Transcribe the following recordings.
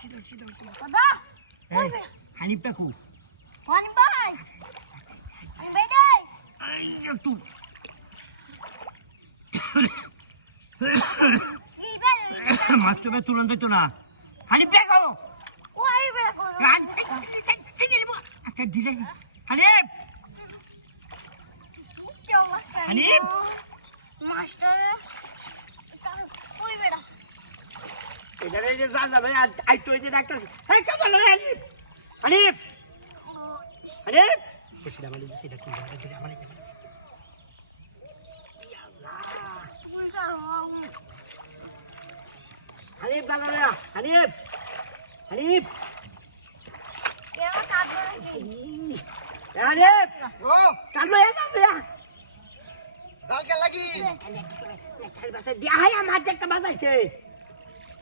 দাদা এই, হানিফটা কো হানিফ ভাই হানিফ ভাই নাই এই যে তুই এই ভাই মাছ তো তুলন দিত না হানিফ বে গেল ওই বেড়া আচ্ছা দিলে হানিফ হানিফ মাস্টার ওই বেড়া এখানে যে যা যাবে আই তো এই যে ডাক্তার হ্যাঁ কেমন লাগে হানিফ হানিফ হানিফ বসে দাঁড়ালে সেটা কি জানে দিলে আমার হানিফ দাঁড়া হানিফ হানিফ কেমন কাজ করে হানিফ ও কালো একা দেয়া দালকে লাগি তার বাসা দিয়া হাই আমার একটা বাজাইছে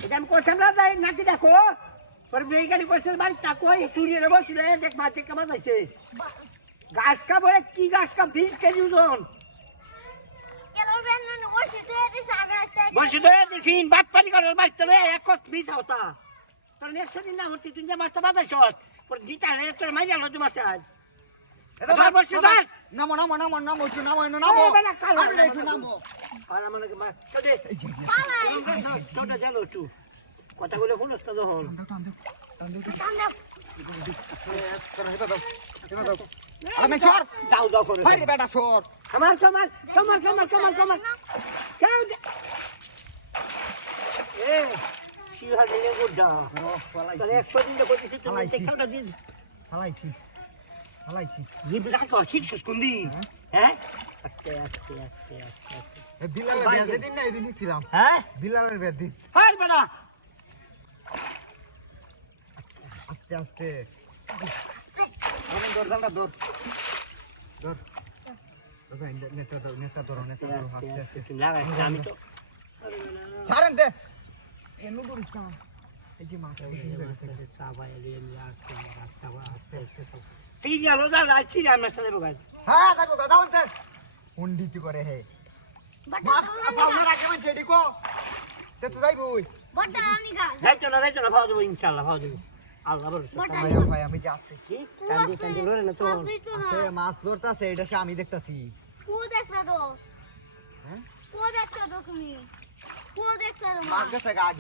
এটা আমি কোথাও না যাই নাকি দেখো পর বেগানি কইছে বাড়ি তাকো এই চুরিয়ে বসলে দেখ মাছ একটা বাজাইছে গাছ কা বলে কি গাছ কা 20 কেজি ওজন কেমন বেন ওই তো দিছে আমি একটা বসে ধরে দিছিন বাট পানি করে মারতে লয়ে এক কত মিস হতা তোর নেক্সট দিন না হতি তুই যে মাছটা বাজাইছ পর দিতা রে তোর মাইয়া লজু মাছ আজ এটা বসে ধর নামো নামো নামো নামো একটু নামো একটু নামো আর আমার চলে পালাই ছোট জানো একটু কথাগুলো শুনস তো যখন আমি চর যাও যাও করে ভাই বেটা চর কামাল যাও এ শিহার নিয়ে গুড্ডা তাহলে 100 দিন দেখো কিছু তুমি দেখাটা দিন ফালাইছি ये बिला को शिक्षक कुंदी हैं আস্তে বিলালের বিয়া যেদিন না এদিনই ছিলাম হ্যাঁ বিলালের বিয়া দিন হাই বড়া আস্তে আস্তে আমার দরজাটা দর নেতা ধরো আস্তে আস্তে তুই লাগা আমি তো ছাড়েন দে এমনি করিস না এই যে মাছ সাবাই এলিয়া সাবা আস্তে সিরিয়া লোজা রাইছি না মাস্টার দেব গায় হ্যাঁ যাবো দাদা বলতে পণ্ডিতি করে হে মাছ পাওনা রাখে মানে ছেড়ি কো তে তো যাইবো বড়টা আনিগা যাইতো না ভাও দেব ইনশাআল্লাহ ভাও দেব আল্লাহ ভরসা ভাই আমি যাচ্ছি কি কান্দি লরে না তো আছে মাছ ধরতাছে এটা সে আমি দেখতাছি কো দেখছ তো হ্যাঁ কো দেখছ তো তুমি কো দেখছ মাছ গেছে আগে